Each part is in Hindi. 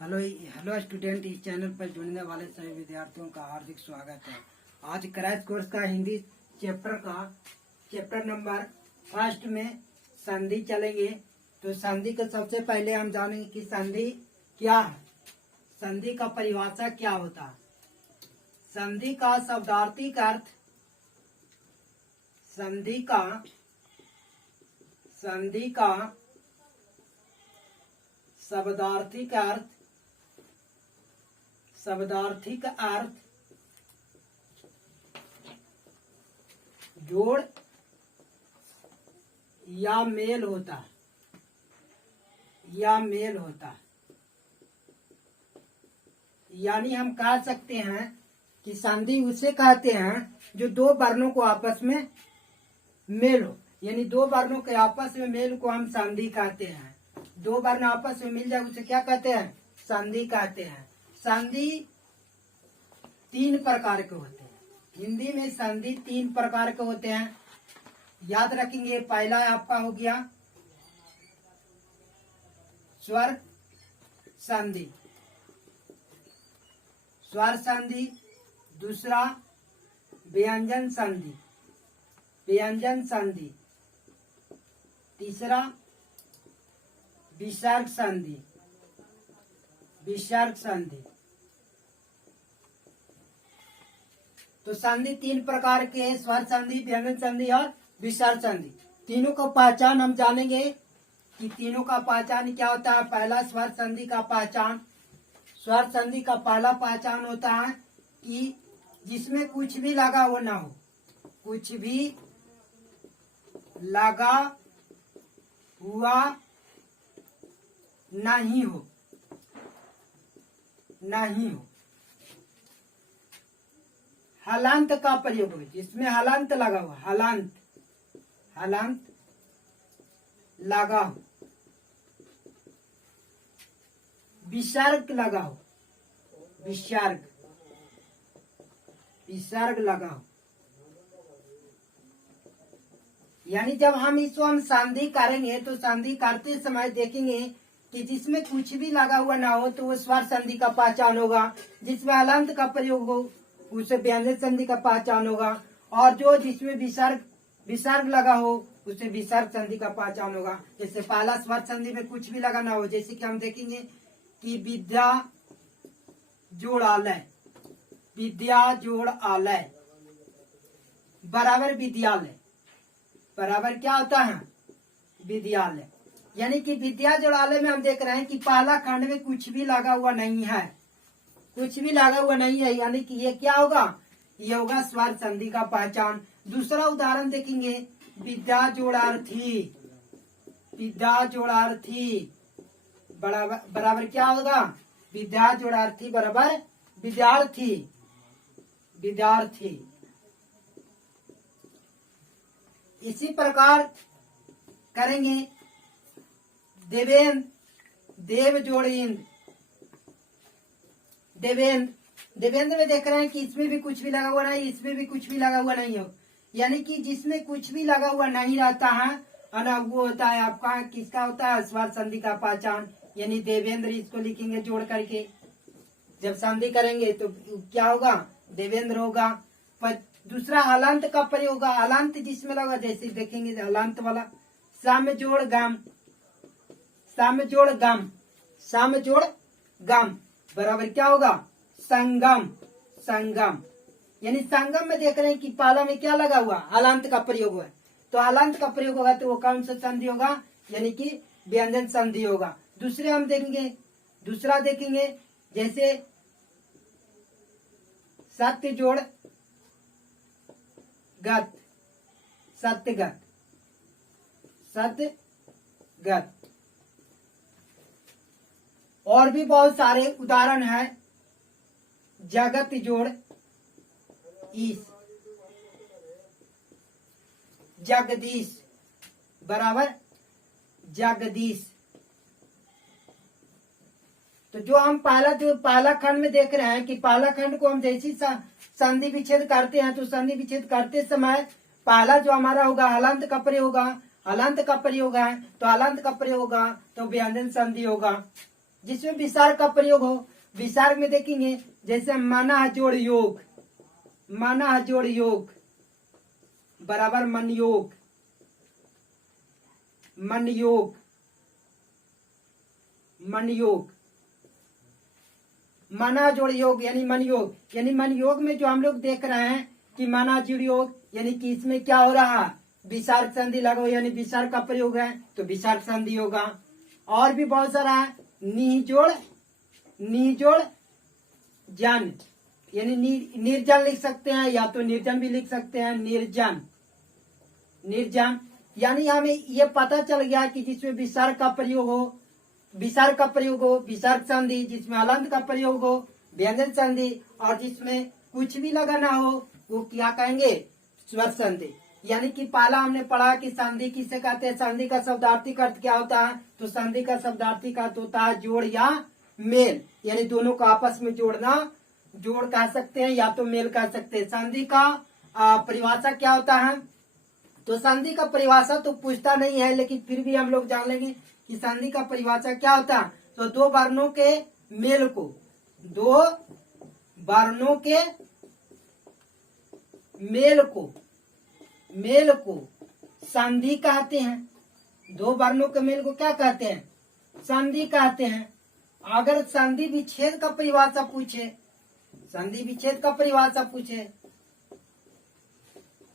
हेलो हेलो स्टूडेंट, इस चैनल पर जुड़ने वाले सभी विद्यार्थियों का हार्दिक स्वागत है। आज क्रैश कोर्स का हिंदी चैप्टर नंबर फर्स्ट में संधि चलेंगे। तो संधि के सबसे पहले हम जानेंगे कि संधि क्या है, संधि का परिभाषा क्या होता है। संधि का शब्दार्थिक अर्थ, संधि का शब्दार्थिक अर्थ जोड़ या मेल होता है, यानी हम कह सकते हैं कि संधि उसे कहते हैं जो दो वर्णों को आपस में मेल हो, यानी दो वर्णों के आपस में मेल को हम संधि कहते हैं। दो वर्ण आपस में मिल जाए उसे क्या कहते हैं? संधि कहते हैं। संधि तीन प्रकार के होते हैं। हिंदी में संधि तीन प्रकार के होते हैं, याद रखेंगे। पहला आपका हो गया स्वर संधि, दूसरा व्यंजन संधि, तीसरा विसर्ग संधि। तो संधि तीन प्रकार के हैं, स्वर संधि, व्यंजन संधि और विसर्ग संधि। तीनों का पहचान हम जानेंगे कि तीनों का पहचान क्या होता है। पहला स्वर संधि का पहचान, स्वर संधि का पहला पहचान होता है कि जिसमें कुछ भी लगा हुआ ना हो, कुछ भी लगा हुआ नहीं हो। हलांत का प्रयोग हो, जिसमें हलांत लगा हुआ, हलांत लगा हो। विसर्ग लगा हो, विसर्ग लगा हो। यानी जब हम इसको संधि करेंगे तो संधि करते समय देखेंगे कि जिसमें कुछ भी लगा हुआ ना हो तो वो स्वर संधि का पहचान होगा। जिसमें हलांत का प्रयोग हो उसे व्यंजन संधि का पहचान होगा, और जो जिसमें विसर्ग लगा हो उसे विसर्ग संधि का पहचान होगा। जैसे पहला स्वर संधि में कुछ भी लगा ना हो, जैसे कि हम देखेंगे कि विद्या जोड़ आलय बराबर विद्यालय, बराबर क्या होता है? विद्यालय। यानी कि विद्या जोड़ालय में हम देख रहे हैं कि पहला खंड में कुछ भी लगा हुआ नहीं है, यानी कि ये क्या होगा? ये होगा स्वर संधि का पहचान। दूसरा उदाहरण देखेंगे, विद्या जोड़ार्थी बराबर क्या होगा? विद्या जोड़ार्थी बराबर विद्यार्थी। इसी प्रकार करेंगे देव जोड़ इंद्र। देवेंद्र में देख रहे हैं कि इसमें भी कुछ भी लगा हुआ नहीं, इसमें भी कुछ भी लगा हुआ नहीं हो। यानी कि जिसमें कुछ भी लगा हुआ नहीं रहता है ना, वो होता है आपका किसका होता है? स्वर संधि का पहचान। यानी देवेंद्र इसको लिखेंगे जोड़ करके, जब संधि करेंगे तो क्या होगा? देवेंद्र होगा। पर दूसरा हलांत का प्रयोग होगा, हलांत जिसमें लगा, जैसे देखेंगे हलांत वाला साम जोड़ गम बराबर क्या होगा? संगम। यानी संगम में देख रहे हैं कि पाला में क्या लगा हुआ? हलांत का प्रयोग हुआ। तो हलांत का प्रयोग होगा तो वो कौन सा संधि होगा? यानी कि व्यंजन संधि होगा। दूसरा देखेंगे जैसे सत्य जोड़ गत, सत्यगत। और भी बहुत सारे उदाहरण हैं। जगत जोड़ ईश, जगदीश बराबर जगदीश। तो जो हम पहला खंड में देख रहे हैं कि पहला खंड को हम जैसी संधि विच्छेद करते हैं, तो संधि विच्छेद करते समय पहला जो हमारा होगा हलांत का प्रयोग होगा, हलांत का प्रयोग है तो हलांत का प्रयोग होगा तो व्यंजन संधि होगा। जिसमें विसर्ग का प्रयोग हो। विसर्ग में देखेंगे जैसे मना जोड़ योग, मना जोड़ योग बराबर मन योग, मन योग, मन योग, मना जोड़ योग यानी मन योग। यानी मन योग में जो हम लोग देख रहे हैं कि मना जोड़ योग यानी कि इसमें क्या हो रहा है, विसर्ग संधि लगो यानी विसर्ग का प्रयोग है तो विसर्ग संधि होगा। और भी बहुत सारा है, नी जोड़ जन यानी निर्जन लिख सकते हैं या तो निर्जन भी लिख सकते हैं, निर्जन, निर्जन। यानी हमें ये पता चल गया कि जिसमें विसर्ग का प्रयोग हो, विसर्ग का प्रयोग हो विसर्ग संधि, जिसमें अलंत का प्रयोग हो व्यंजन संधि, और जिसमें कुछ भी लगाना हो वो क्या कहेंगे, स्वर संधि। यानी कि पहला हमने पढ़ा कि संधि किसे कहते हैं, संधि का शब्दार्थिक अर्थ क्या होता है, तो संधि का शब्दार्थिक अर्थ होता है जोड़ या मेल, यानी दोनों को आपस में जोड़ना, जोड़ कह सकते हैं या तो मेल कह सकते हैं। संधि का परिभाषा क्या होता है, तो संधि का परिभाषा तो पूछता नहीं है, लेकिन फिर भी हम लोग जान लेंगे कि संधि का परिभाषा क्या होता है। तो दो वर्णों के मेल को, दो वर्णों के मेल को, मेल को संधि कहते हैं। दो वर्णों के मेल को क्या कहते हैं, संधि कहते हैं। अगर संधि विच्छेद का परिभाषा पूछे, संधि विच्छेद का परिभाषा पूछे,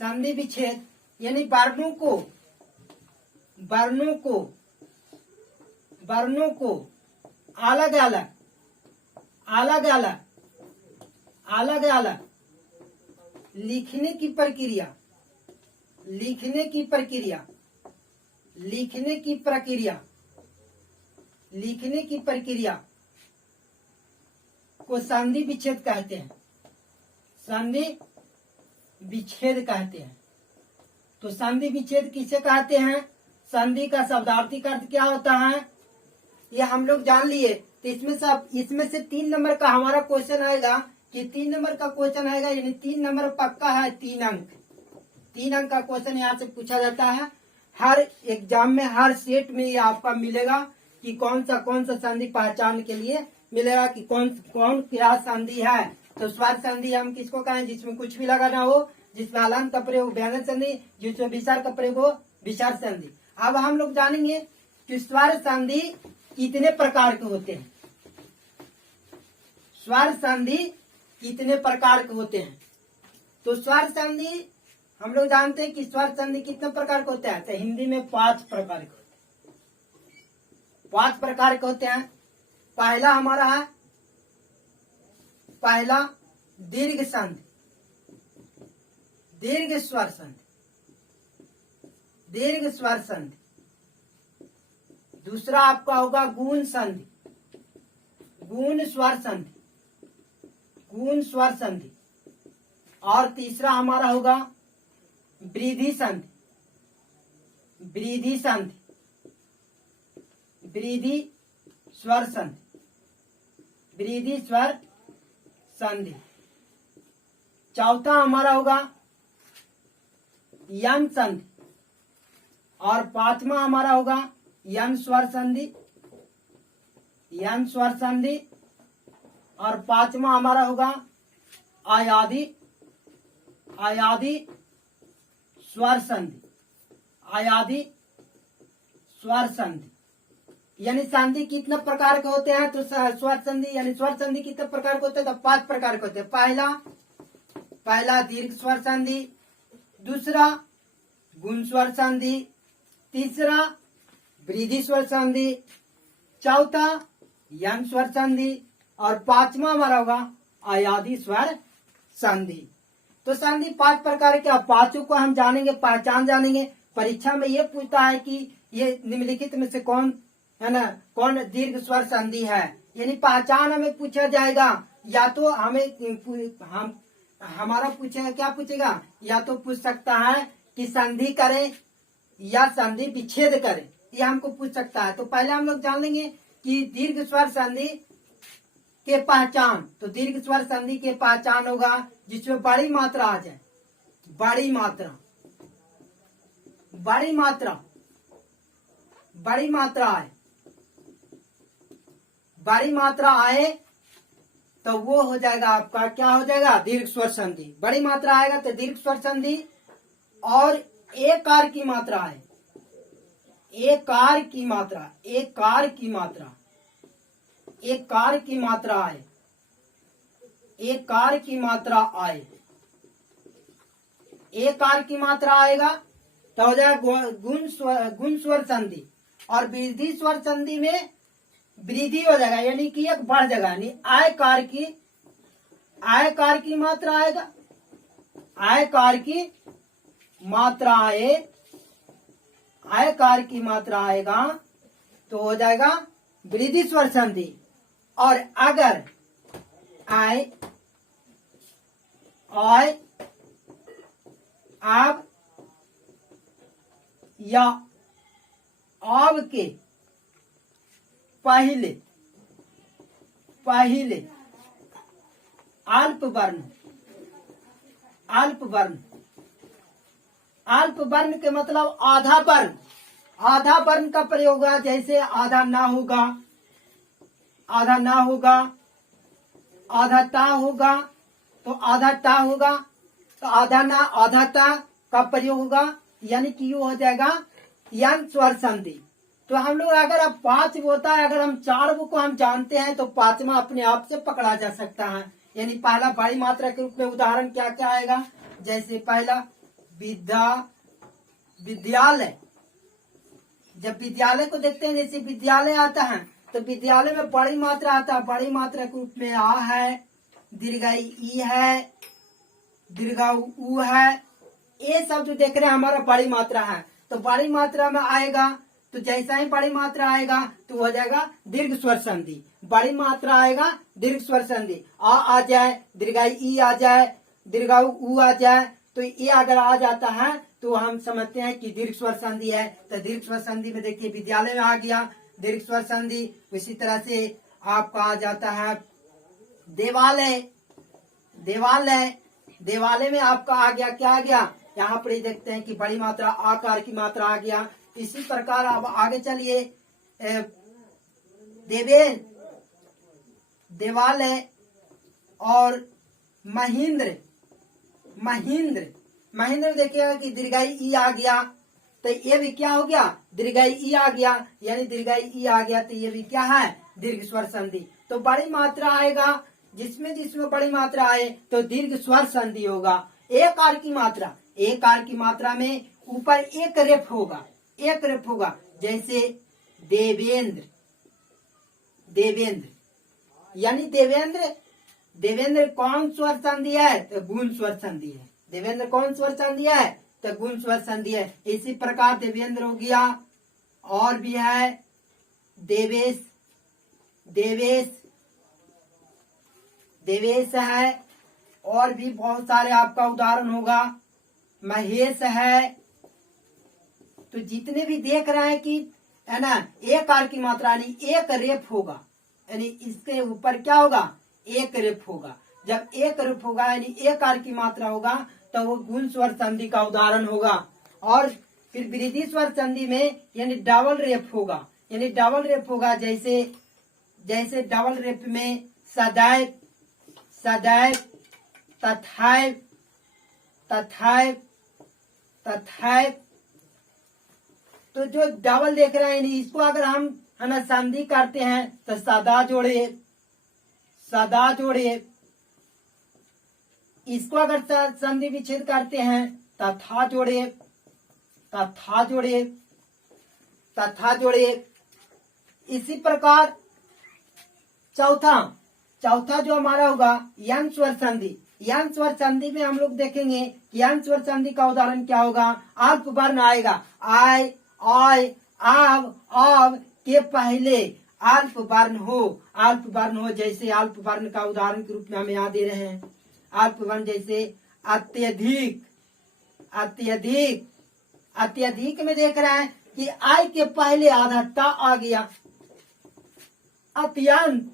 संधि विच्छेद यानी वर्णों को, वर्णों को, वर्णों को अलग अलग, अलग अलग, अलग अलग लिखने की प्रक्रिया, लिखने की प्रक्रिया, लिखने की प्रक्रिया, लिखने की प्रक्रिया को संधि विच्छेद कहते हैं, संधि विच्छेद कहते हैं। तो संधि विच्छेद किसे कहते हैं, संधि का शब्दार्थिक अर्थ क्या होता है, ये हम लोग जान लिए। तो इसमें से 3 नंबर का हमारा क्वेश्चन आएगा कि 3 नंबर का क्वेश्चन आएगा, यानी 3 नंबर पक्का है, 3 अंक, 3 अंक का क्वेश्चन यहाँ से पूछा जाता है। हर एग्जाम में, हर सेट में ये आपका मिलेगा कि कौन सा संधि पहचान के लिए मिलेगा कि कौन क्या संधि है। तो स्वर संधि हम किसको कहें, जिसमें कुछ भी लगाना हो, जिसमें अलंत का प्रयोग व्यंजन संधि, जिसमें विसर्ग का प्रयोग हो विसर्ग संधि। अब हम लोग जानेंगे कि स्वर संधि कितने प्रकार के होते हैं, स्वर संधि कितने प्रकार के होते हैं। तो स्वर संधि हम लोग जानते हैं कि स्वर संधि कितने प्रकार के होते हैं, तो हिंदी में 5 प्रकार के होते हैं, 5 प्रकार के होते हैं। पहला हमारा है, पहला दीर्घ संधि, दीर्घ स्वर संधि, दीर्घ स्वर संधि। दूसरा आपका होगा गुण संधि, गुण स्वर संधि, गुण स्वर संधि। और तीसरा हमारा होगा वृद्धि संधि, वृद्धि संधि, वृद्धि स्वर संधि, वृद्धि स्वर संधि। चौथा हमारा होगा यन संधि, और 5वां हमारा होगा यन स्वर संधि, यन स्वर संधि। और 5वां हमारा होगा आयादी, आयादी स्वर संधि, आयादी स्वर संधि। यानी संधि कितने प्रकार के होते हैं, तो स्वर संधि यानी स्वर संधि कितने प्रकार के होते हैं, तो 5 प्रकार के होते हैं। पहला दीर्घ स्वर संधि, दूसरा गुण स्वर संधि, तीसरा वृद्धि स्वर संधि, चौथा यन स्वर संधि, और 5वां हमारा होगा आयादी स्वर संधि। तो संधि 5 प्रकार के, 5 को हम जानेंगे, पहचान जानेंगे। परीक्षा में ये पूछता है कि ये निम्नलिखित में से कौन है ना, कौन दीर्घ स्वर संधि है, यानी पहचान हमें पूछा जाएगा। या तो हमें हमारा पूछेगा, क्या पूछेगा, या तो पूछ सकता है कि संधि करें या संधि विच्छेद करें, ये हमको पूछ सकता है। तो पहले हम लोग जान लेंगे कि दीर्घ स्वर संधि के पहचान। तो दीर्घ स्वर संधि के पहचान होगा जिसमें बड़ी मात्रा आ जाए, बड़ी मात्रा, बड़ी मात्रा, बड़ी मात्रा आए, बड़ी मात्रा आए तो वो हो जाएगा आपका, क्या हो जाएगा, दीर्घ स्वर संधि। बड़ी मात्रा आएगा तो दीर्घ स्वर संधि। और एक कार की मात्रा आए, एक कार की मात्रा, एक कार की मात्रा, एक कार की मात्रा आए, एक कार की मात्रा आए, एक कार की मात्रा आएगा तो हो जाएगा गुण स्वर संधि। और वृद्धि स्वर संधि में वृद्धि हो जाएगा, यानी कि एक बढ़ जाएगा, यानी आय कार की मात्रा आएगा, आय कार की मात्रा आए, आय कार की मात्रा आएगा तो हो जाएगा वृद्धि स्वर संधि। और अगर आय आप या अब के पहले अल्प वर्ण, अल्प वर्ण के मतलब आधा वर्ण, आधा वर्ण का प्रयोग हुआ, जैसे आधा ना होगा, आधा ना होगा, आधा ता होगा, तो आधा ता होगा, तो आधा ना आधा ता का प्रयोग होगा, यानी कि ये हो जाएगा यंग स्वर संधि। तो हम लोग अगर अब 5 होता है, अगर हम 4 को हम जानते हैं तो 5वां अपने आप से पकड़ा जा सकता है। यानी पहला बड़ी मात्रा के रूप में उदाहरण क्या क्या आएगा, जैसे पहला विद्यालय। जब विद्यालय को देखते हैं, जैसे विद्यालय आता है तो विद्यालय में बड़ी मात्रा आता है, बड़ी मात्रा के रूप में आ है, दीर्घाई ई है, दीर्घाऊ ऊ है, ये सब जो देख रहे हैं हमारा बड़ी मात्रा है। तो बड़ी मात्रा में आएगा तो जैसा ही बड़ी मात्रा आएगा तो हो जाएगा दीर्घ स्वर संधि। बड़ी मात्रा आएगा दीर्घ स्वर संधि, आ जाए, दीर्घाई ई आ जाए, दीर्घाऊ ऊ आ जाए, तो ये अगर आ जाता है तो हम समझते हैं कि दीर्घ स्वर संधि है। तो दीर्घ स्वर संधि में देखिए विद्यालय में आ गया दीर्घ स्वर संधि। इसी तरह से आपका आ जाता है देवालय, देवालय, देवालय में आपका आ गया, क्या आ गया, यहाँ पर देखते हैं कि बड़ी मात्रा आकार की मात्रा आ गया। इसी प्रकार अब आगे चलिए, देवालय और महेंद्र, महेंद्र देखिएगा कि दीर्घाई ई आ गया, तो ये भी क्या हो गया, दीर्घाई ई आ गया, यानी दीर्घाई ई आ गया तो ये भी क्या है, दीर्घ स्वर संधि। तो बड़ी मात्रा आएगा, जिसमें जिसमें बड़ी मात्रा आए तो दीर्घ स्वर संधि होगा। एक कार की मात्रा, एक कार की मात्रा में ऊपर एक रेफ होगा, एक रेफ होगा, जैसे देवेंद्र, देवेंद्र, यानी देवेंद्र, देवेंद्र कौन स्वर संधि है, तो गुण स्वर संधि है। देवेंद्र कौन स्वर संधि है, तो गुण स्वर संधि है। इसी प्रकार देवेंद्र हो गया, और भी है देवेश, देवेश, देवेश है, और भी बहुत सारे आपका उदाहरण होगा, महेश है। तो जितने भी देख रहे हैं कि है ना, एक कार की मात्रा यानी एक रेफ होगा, यानी इसके ऊपर क्या होगा, एक रेफ होगा। जब एक रेफ होगा यानी एक कार की मात्रा होगा तो वो गुण स्वर संधि का उदाहरण होगा। और फिर वृद्धि स्वर संधि में यानी डबल रेफ होगा, यानी डबल रेफ होगा, जैसे जैसे डबल रेफ में सदैव, सदैव, तथैव, तथैव, तथैव। तो जो डबल देख रहे हैं इसको अगर हम है ना संधि करते हैं तो सदा जोड़े, सदा जोड़े। इसको अगर संधि विच्छेद करते हैं तथा जोड़े, तथा जोड़े, तथा जोड़े। इसी प्रकार चौथा, चौथा जो हमारा होगा यंग स्वर संधि। यंग स्वर संधि में हम लोग देखेंगे कि यंग स्वर संधि का उदाहरण क्या होगा, अल्प वर्ण आएगा, आय, आय, आव के पहले अल्प वर्ण हो, अल्प वर्ण हो, जैसे अल्प वर्ण का उदाहरण के रूप में हम यहाँ दे रहे हैं। अल्प वर्ण जैसे अत्यधिक, अत्यधिक, अत्यधिक में देख रहे हैं कि आय के पहले आधा ता आ गया। अत्यंत,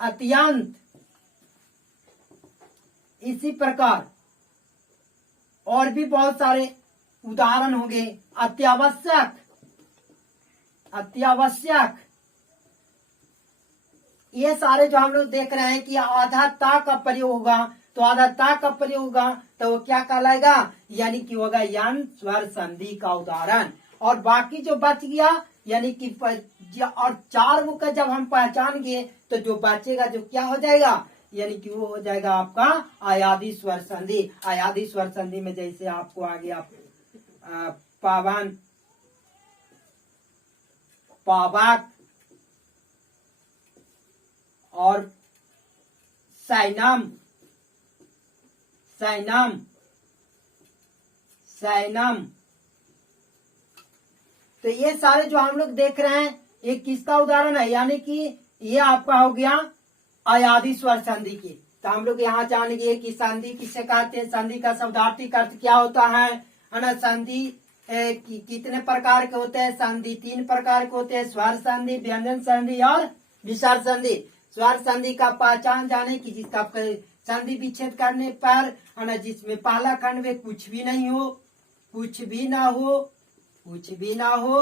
अत्यंत। इसी प्रकार और भी बहुत सारे उदाहरण होंगे। अत्यावश्यक, अत्यावश्यक, ये सारे जो हम लोग देख रहे हैं कि आधा ता का प्रयोग होगा, तो आधा ता का प्रयोग होगा तो वो क्या कहलाएगा, यानी कि होगा यन स्वर संधि का उदाहरण। और बाकी जो बच गया यानी कि और 4 का जब हम पहचान गए तो जो बचेगा जो क्या हो जाएगा, यानी कि वो हो जाएगा आपका अयादी स्वर संधि। अयादी स्वर संधि में जैसे आपको आ गया पावन, पावक और सैनम, सैनम, सैनम। तो ये सारे जो हम लोग देख रहे हैं ये किसका उदाहरण है, यानी कि ये आपका हो गया अयादी स्वर संधि की। तो हम लोग यहाँ जान गए कि संधि किसे कहते हैं, संधि का शब्दार्थी अर्थ क्या होता है ना। संधि कितने प्रकार के होते हैं, संधि 3 प्रकार के होते हैं, स्वर संधि, व्यंजन संधि और विसर्ग संधि। स्वर संधि का पहचान जाने की जिसका संधि विच्छेद करने पर है ना, जिसमें पहला खंड में कुछ भी नहीं हो, कुछ भी ना हो, कुछ भी ना हो,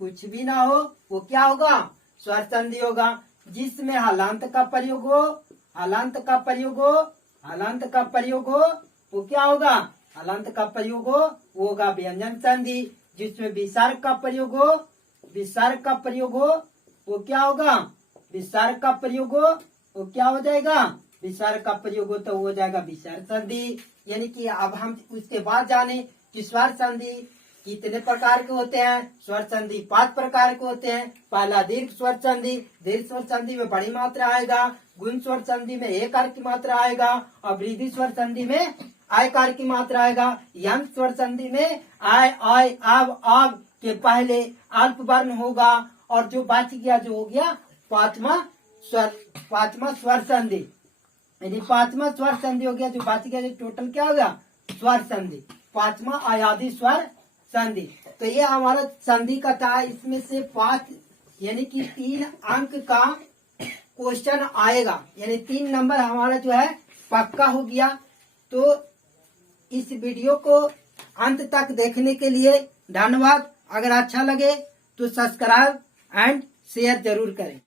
कुछ भी ना हो, वो क्या होगा, स्वर संधि होगा। जिसमें हलांत का प्रयोग हो, हलांत का प्रयोग हो, हलांत का प्रयोग हो, वो क्या होगा, हलांत का प्रयोग हो, वो होगा व्यंजन संधि। जिसमें विसर्ग का प्रयोग हो, विसर्ग का प्रयोग हो, वो क्या होगा, विसर्ग का प्रयोग हो, वो क्या हो जाएगा, विसर्ग का प्रयोग हो तो वो हो जाएगा विसर्ग संधि। यानी कि अब हम उसके बाद जाने कि स्वर संधि कितने प्रकार के होते हैं। स्वर संधि 5 प्रकार के होते हैं। पहला दीर्घ स्वर संधि, दीर्घ स्वर संधि में बड़ी मात्रा आएगा, गुण स्वर संधि में एक कार की मात्रा आएगा और वृद्धि स्वर संधि में आय कार की मात्रा आएगा। यंग स्वर संधि में आय, आय, आव, आव के पहले अल्प वर्ण होगा और जो बच गया जो हो गया पांचवा स्वर संधि, यानी 5वां स्वर संधि हो गया, जो बच गया टोटल क्या हो गया, स्वर संधि, 5वां अयादी स्वर संधि। तो ये हमारा संधि का था। इसमें से 5 यानी कि 3 अंक का क्वेश्चन आएगा, यानी 3 नंबर हमारा जो है पक्का हो गया। तो इस वीडियो को अंत तक देखने के लिए धन्यवाद। अगर अच्छा लगे तो सब्सक्राइब एंड शेयर जरूर करें।